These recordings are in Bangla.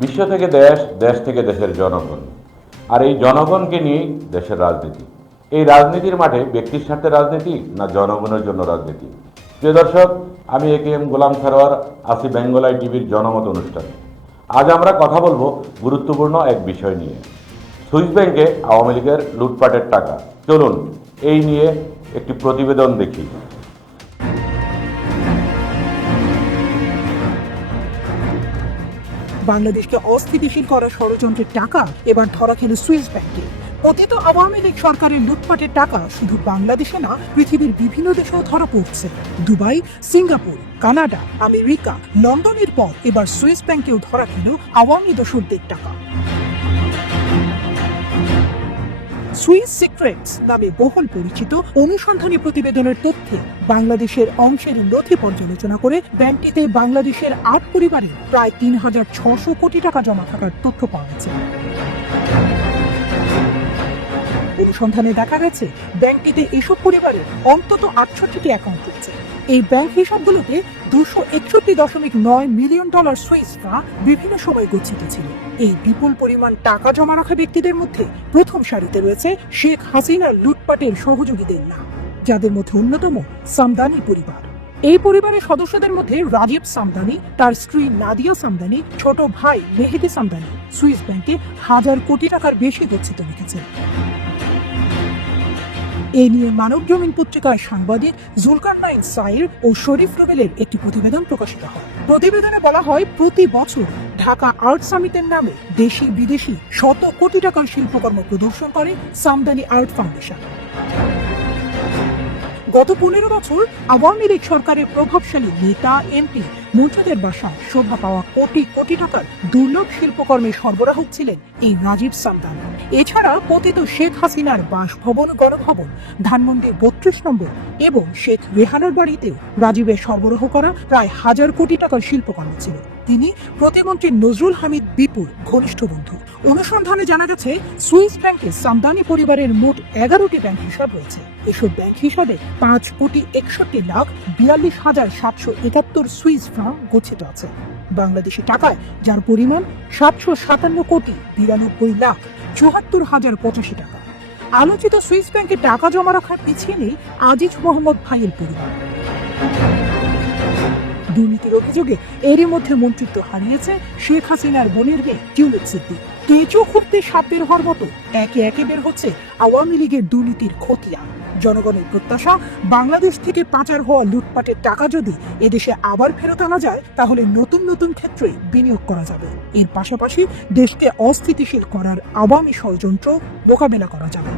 বিশ্ব থেকে দেশ, দেশ থেকে দেশের জনগণ, আর এই জনগণকে নিয়েই দেশের রাজনীতি। এই রাজনীতির মাঠে ব্যক্তির স্বার্থে রাজনীতি না জনগণের জন্য রাজনীতি? প্রিয় দর্শক, আমি AKM গোলাম সারোয়ার, আছি বেঙ্গল টিভির জনমত অনুষ্ঠানে। আজ আমরা কথা বলবো গুরুত্বপূর্ণ এক বিষয় নিয়ে, সুইস ব্যাংকে আওয়ামী লীগের লুটপাটের টাকা। চলুন এই নিয়ে একটি প্রতিবেদন দেখি। বাংলাদেশকে অস্থিতিশীল করার ষড়যন্ত্রের টাকা এবার ধরা খেল সুইস ব্যাংকে। অতীত আওয়ামী লীগ সরকারের লুটপাটের টাকা শুধু বাংলাদেশে না, পৃথিবীর বিভিন্ন দেশেও ধরা পড়ছে। দুবাই, সিঙ্গাপুর, কানাডা, আমেরিকা, লন্ডনের পর এবার সুইস ব্যাংকেও ধরা খেল আওয়ামী দোসরদের টাকা। সুইস সিক্রেটস নামে বহুল পরিচিত অনুসন্ধানী প্রতিবেদনের তথ্যে বাংলাদেশের অংশের নথি পর্যালোচনা করে ব্যাংকটিতে বাংলাদেশের ৮ পরিবারের প্রায় ৩,৬০০ কোটি টাকা জমা থাকার তথ্য পাওয়া গেছে। অনুসন্ধানে দেখা গেছে ব্যাংকটিতে এসব পরিবারের অন্তত ৬৮টি অ্যাকাউন্ট রয়েছে। এই ব্যাংক হিসাবগুলোতে $261.9 মিলিয়ন সুইস ফ্রাঙ্ক বিভিন্ন সময় গচ্ছিত ছিল। এই বিপুল পরিমাণ টাকা জমা রাখা ব্যক্তিদের মধ্যে প্রথম সারিতে রয়েছে শেখ হাসিনার লুটপাটের সহযোগীদের নাম, যাদের মধ্যে অন্যতম সামদানি পরিবার। এই পরিবারের সদস্যদের মধ্যে রাজীব সামদানি, তার স্ত্রী নাদিয়া সামদানি, ছোট ভাই মেহেদি সামদানি সুইস ব্যাংকে ১,০০০ কোটি টাকার বেশি গচ্ছিত রেখেছেন। এ নিয়ে মানব জমিন পত্রিকায় সাংবাদিক জুলকারনাইন সাইর ও শরীফ রুবেলের একটি প্রতিবেদন প্রকাশিত হয়। প্রতিবেদনে বলা হয়, প্রতি বছর ঢাকা আর্ট সামিটের নামে দেশি বিদেশি শত কোটি টাকার শিল্পকর্ম প্রদর্শন করে সামদানি আর্ট ফাউন্ডেশন। গত ১৫ বছর আওয়ামী লীগ সরকারের প্রভাবশালী নেতা, এমপি, মন্ত্রীদের বাসায় শোভা পাওয়া কোটি কোটি টাকার দুর্লভ শিল্পকর্মে সরবরাহ ছিলেন এই রাজীব সামদানি। এছাড়া পতিত শেখ হাসিনার বাসভবন, গণভবন, ধানমন্ডির ৩২ নম্বর এবং শেখ রেহানার বাড়িতেও রাজীবের সরবরাহ করা প্রায় ১,০০০ কোটি টাকার শিল্পকর্ম ছিল। তিনি প্রতিমন্ত্রী নজরুল হামিদ বিপুর ঘনিষ্ঠ বন্ধু। অনুসন্ধানে জানা গেছে, সুইস ব্যাংকে সামদানি পরিবারের মোট ১১টি ব্যাংক হিসাব রয়েছে। এসব ব্যাংক হিসাবে ৫,৬১,৪২,৭৭১ সুইস ফ্রাঙ্ক গচ্ছিত আছে। বাংলাদেশি টাকায় যার পরিমাণ ৭৫৭,৯,৯,৭৪,০৮৫ টাকা। আলোচিত সুইস ব্যাংকে টাকা জমা রাখার পিছিয়ে নেই আজিজ মোহাম্মদ ভাইয়ের পরিবার। দুর্নীতির অভিযোগে এরই মধ্যে মন্ত্রিত্ব হারিয়েছে শেখ হাসিনার বোনের মেয়ে টিউলিপ সিদ্দিক। কেঁচো খুঁড়তে সাপের হওয়ার মতো একে একে বের হচ্ছে আওয়ামী লীগের দুর্নীতির খতিয়ান। জনগণের প্রত্যাশা, বাংলাদেশ থেকে পাচার হওয়া লুটপাটের টাকা যদি এদেশে আবার ফেরত আনা যায়, তাহলে নতুন নতুন ক্ষেত্রে বিনিয়োগ করা যাবে। এর পাশাপাশি দেশকে অস্থিতিশীল করার আওয়ামী ষড়যন্ত্র মোকাবেলা করা যাবে।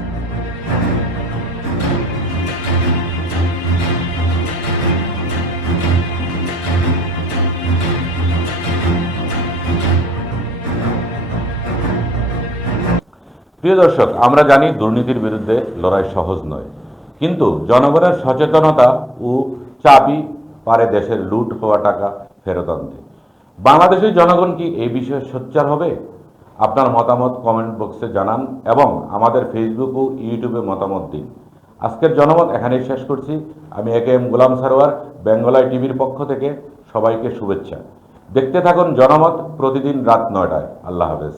প্রিয় দর্শক, আমরা জানি দুর্নীতির বিরুদ্ধে লড়াই সহজ নয়, কিন্তু জনগণের সচেতনতা ও চাপই পারে দেশের লুট হওয়া টাকা ফেরত আনতে। বাংলাদেশের জনগণ কি এই বিষয়ে সোচ্চার হবে? আপনার মতামত কমেন্ট বক্সে জানান এবং আমাদের ফেসবুক ও ইউটিউবে মতামত দিন। আজকের জনমত এখানেই শেষ করছি। আমি AKM গোলাম সারোয়ার, বেঙ্গল টিভির পক্ষ থেকে সবাইকে শুভেচ্ছা। দেখতে থাকুন জনমত প্রতিদিন রাত ৯টায়। আল্লাহ হাফেজ।